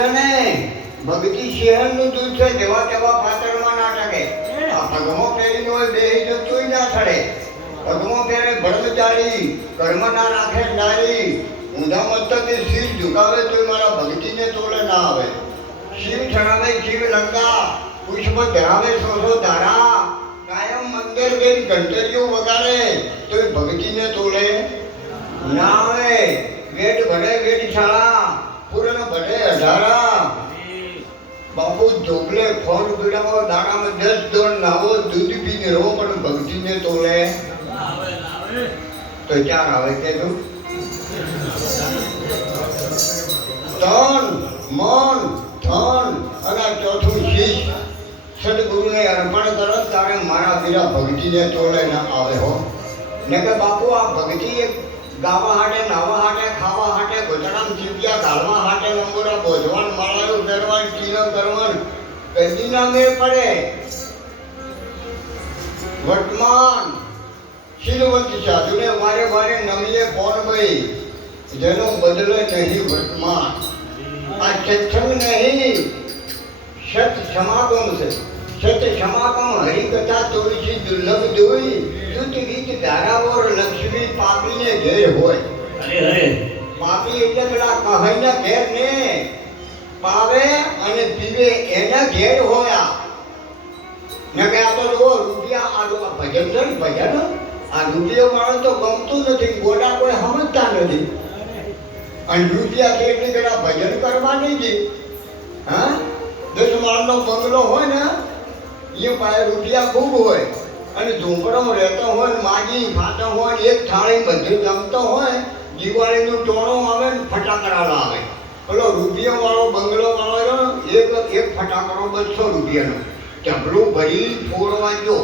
છે ને ભક્તિ શહેરનું દૂધ છે, જેવા તેવા પાતળમાં ના ટકે. આ પગમો પહેરીને હોય બેહી તો તોય ના છડે. પગમો પહેરે બ્રહ્મચારી, કર્મ ના રાખે નારી, ઊંધા મસ્તકે શિર ઝુકાવે તોય મારા ભક્તિને તોલે ના આવે. શિવ ચડાવે શિવ લંકા, પુષ્પ ધરાવે સોસો ધારા, કાયમ મંદિર બેન ઘંટડીઓ વગાડે તોય ભક્તિને તોલે ના આવે. વેદ ભરે વેદશાળા, પૂર્ણ ભરે અઢારા. બાપુ ઢોકલે ફળ પીડાવો, દાણામાં 10 દોડ નાવો, દૂધ પીને રહો, પણ ભક્તિને તોલે તો ચાર આવે કે તું તન મન ધન અને ચોથું શીશ સદગુરુને અર્પણ કરો, તારે મારા બીરા ભક્તિને તોલે ના આવે હો. ને કે બાપુ આ ભક્તિ ગાવા હાટે, નાવા હાટે, ખાવા હાટે, ગોચડામ ચીપિયા ગાળવા હાટે, લંબોરા બોધવાન, માળાયું કરવાન, ટીનો કરવાન કદી ના મેળ પડે. વર્તમાન શીલવંત સાધુને વારે વારે નમીએ કોણ ભાઈ, જેનો બદલે નહીં વર્તમાન. આ સત્સંગ નહીં, સત સમાગમ છે. સત સમાગમ હરિકથા તુલસી દુર્લભ જોઈ, શુદ્ધ ગીત ધારાવોર લક્ષ્મી પાપીને ઘેર હોય. પાપી એટલે પેલા કહાઈના ઘેર ને પાવે અને પીવે એના ઘેર હોય. ને કે આ તો જો રૂપિયા આ ભજન છે ને ભજન, આ રૂપિયો વાળો તો ગમતું નથી, ગોડા કોઈ સમજતા નથી. અને રૂપિયા એટલી પેલા ભજન કરવાની જ. હા 10 માળનો બંગલો હોય ને એ પાસે રૂપિયા ખૂબ હોય, અને ઝૂંપડો રહેતો હોય ને માગી ખાતો હોય, એક થાળી બધું જમતો હોય, દિવાળીનું ટોણું આવે ને ફટાકડા આવે. પેલો રૂપિયા વાળો બંગલો વાળો એક ફટાકડો 200 રૂપિયાનો ચપલું ભરી ફોડવા જો.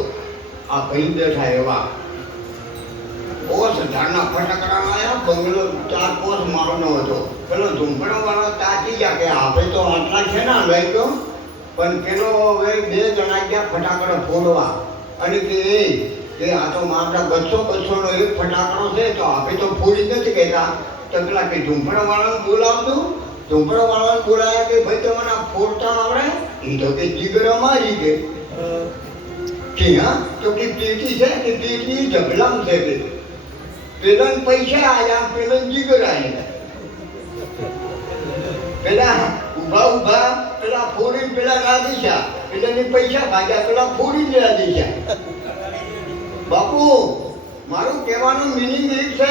આ કઈ બેઠા એવા પોસ ધારના ફટાકડા આવ્યા, બંગલો 4-5 માળનો હતો. પેલો ઝૂંપડો વાળો તાકી ગયા કે આપણે તો આટલા છે ને લઈ ગયો, પણ પેલો હવે 2 જણા ગયા ફટાકડા ફોડવા. અને કે આ તો મારા 200-200નો એક ફટાકડો છે, તો આપણે તો ફોડી નથી કહેતા. તો પેલા કે ઝૂંપડા વાળાને બોલાવતું. ઝૂંપડા વાળાને બોલાવ્યા કે ભાઈ તમને ફોડતા આવડે? એ તો કે જીગર અમારી કે હા, તો કે પેટી છે કે પેટી ઝઘલામ છે કે પેલા પૈસા આવ્યા, પેલા જીગર આવ્યા. પેલા ઉભા પેલા ફોડી પેલા રાધીશા, પેલાની પૈસા ભાગ્યા, પેલા ફોડી રાધીશા. બાપુ મારું કહેવાનું મિનિંગ એ છે,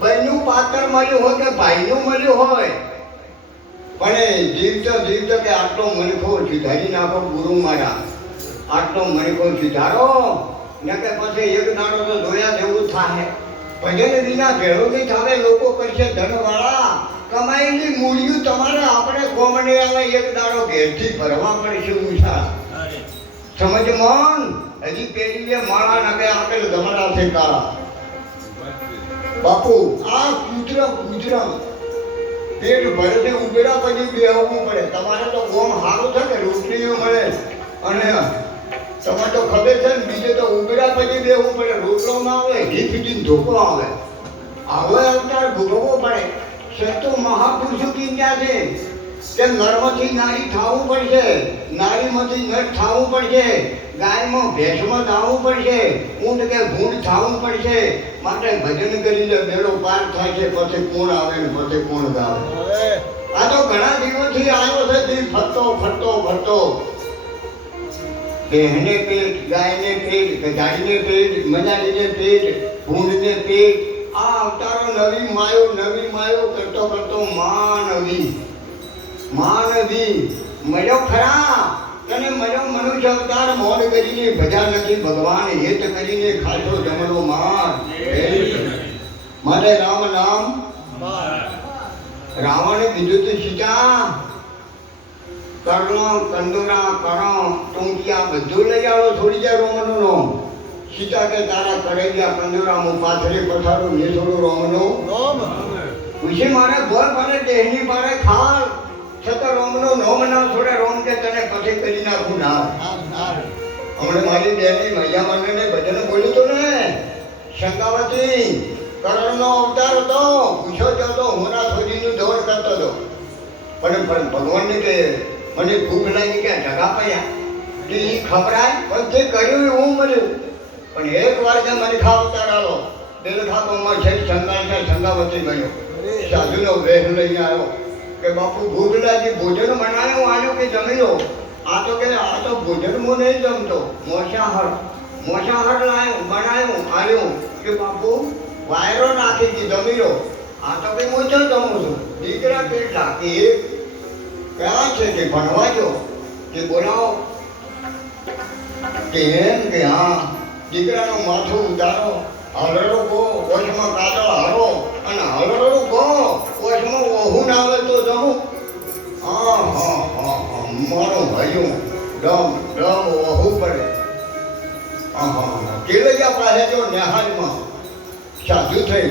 બહેનું પાત્ર મળ્યું હોય કે ભાઈનું મળ્યું હોય, પણ જીવતો કે આટલો મનખો સુધારી નાખો ગુરુ મારા, આટલો મનખો સુધારો. ને કે પછી એક દાડો તો જોયા જેવું થાય. ભજન વિના ભેળો નહીં થાવે, લોકો કરશે ધનવાળા. કમાયેલી મૂળિયું તમારે આપણે ગોમડે આવે, એક દાડો ઘેરથી ભરવા પડશે ઊંચા. સમજ મન હજી પેલી માળા નકે આપેલ ગમડા છે કાળા. બાપુ આ કૂતરા પેટ ભરે ઉભેરા પછી બેહવું પડે. તમારે તો ગોમ સારું છે ને, રોટલીઓ મળે, અને તમારે તો ખબર છે ને, બીજે તો ઉભેરા પછી બેહવું પડે. રોટલો ના આવે, ઘી પીટીને ધોકો આવે. આવો અવતાર ભોગવવો પડે. સંતો મહાપુરુષો ક્યાં છે કે નરમાંથી નારી થવું પડશે, નારીમાંથી નર થવું પડશે, ગાયમાં ભેંસમાં થવું પડશે, ઊંટ કે ભૂંડ થવું પડશે. માટે ભજન કરી લે, બેડો પાર થાય છે. પછી કોણ આવે ને પછી કોણ ગાવે. આ તો ઘણા દિવસથી આવ્યો છે, દિલ ફરતો બહેને પેટ, ગાયને પેટ, ગધાડીને પેટ, મજાડીને પેટ, ભૂંડને પેટ. આ અવતારો નવી માયો કરતો માનવી મળ્યો ખરા. તને મળ્યો મનુષ્ય અવતાર, મોડ કરીને ભજા નથી ભગવાન, હેત કરીને ખાશો જમણો માર. માટે રામ નામ રાવણ વિદ્યુત સીતા, કર્ણ કંદોરા કરણ ટૂંકિયા બધું લઈ આવો. થોડી જાય રોમનનો. સીતા કે તારા કરેલિયા કંદોરા હું પાથરે પથારું ને થોડું રોમનો પૂછી મારે ભર ભરે દેહની મારે ખાલ. છતાં રોમનો નોમ ના છોડે. રોમ કે તને પછી કરી નાખું ના. હમણાં મારી બેની મૈયા મને ભજન બોલ્યું હતું ને, શંકાવતી કરણનો અવતાર હતો. પૂછો જતો હોના થોડીનું દોર કરતો હતો. પણ ભગવાનને કે મને ભૂખ લાગી કે ઢગા પડ્યા કે એ ખબરાય પણ તે કર્યું એવું મળ્યું. પણ એક વાર કે મને ખાવ તારાલો દિલ ખાતોમાં છે સંગાવતી બન્યો. સાધુનો વેહ લઈને આવ્યો કે બાપુ ભૂખ લાગી ભોજન બનાવ્યું આવ્યું કે જમી લો. આ તો ભોજન હું નહીં જમતો, મોસાહાર લાવ્યું બનાવ્યું આવ્યું કે બાપુ વાયરો નાખી કે જમી લો. આ તો કે હું ક્યાં જમું છું. દીકરા કેટલા કે એક ક્યાં છે કે ભણવા જો કે બોલાવો કે એમ કે હા. દીકરાનું માથું ઉતારો, હલડો ગો ઓછમાં કાદળ હારો અને હલડો ગો ઓછમાં ઓહું ના આવે તો જમું. હા હા હા હા મારું ભાઈઓ ડમ ઓહું પડે. હા હા કેલૈયા પાસે જો નેહાલમાં સાધુ થઈ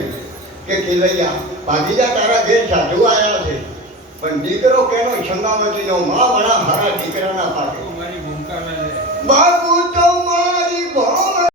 કે કેલૈયા ભાગીજા તારા ઘેર સાધુ આવ્યા છે. પણ દીકરો કેનો સંગામતીનો મા વણા હારા દીકરાના